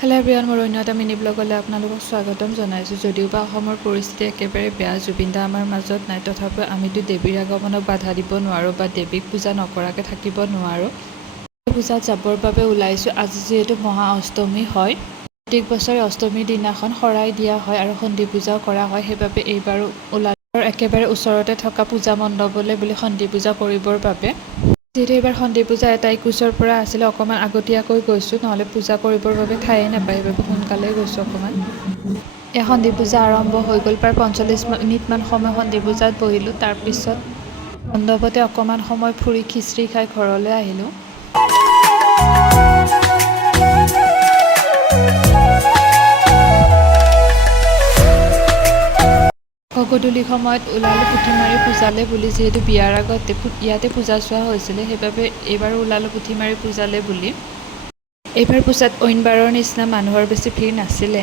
Hello' everyone, মোৰ অন্য এটা মিনি ব্লগলৈ আপোনালোকক স্বাগতম জনাইছোঁ। যদিওবা অসমৰ পৰিস্থিতি একেবাৰে বেয়া, জুবিন দা আমাৰ মাজত নাই, তথাপিও আমিতো দেৱীৰ আগমনক বাধা দিব নোৱাৰোঁ বা দেৱীক পূজা নকৰাকৈ থাকিব নোৱাৰোঁ। পূজাত যাবৰ বাবে ওলাইছোঁ। আজি যিহেতু মহা অষ্টমী হয়, প্ৰত্যেক বছৰে অষ্টমীৰ দিনাখন শৰাই দিয়া হয় আৰু সন্ধি পূজাও কৰা হয়। সেইবাবে এইবাৰো ওলালোঁ একেবাৰে ওচৰতে থকা পূজা মণ্ডপলৈ বুলি সন্ধি পূজা কৰিবৰ বাবে। যিহেতু এইবাৰ সন্ধি পূজা 1 তাৰিখৰ পৰা আছিলে, অকণমান আগতীয়াকৈ গৈছোঁ, নহ'লে পূজা কৰিবৰ বাবে ঠায়ে নাপায়, সেইবাবে সোনকালেই গৈছোঁ অকণমান। এই সন্ধি পূজা আৰম্ভ হৈ গ'ল। প্ৰায় 45 মিনিটমান সময় সন্ধি পূজাত বহিলোঁ। তাৰপিছত মণ্ডপতে অকণমান সময় ফুৰি খিচিৰি খাই ঘৰলৈ আহিলোঁ। গধূলি সময়ত ওলালোঁ পুথিমাৰি পূজালে বুলি। যিহেতু বিয়াৰ আগত ইয়াতে পূজা চোৱা হৈছিলে, সেইবাবে এইবাৰো ওলালোঁ পুথিমাৰি পূজালে বুলি। এইবাৰ পূজাত অইনবাৰৰ নিচিনা মানুহৰ বেছি ভিৰ নাছিলে।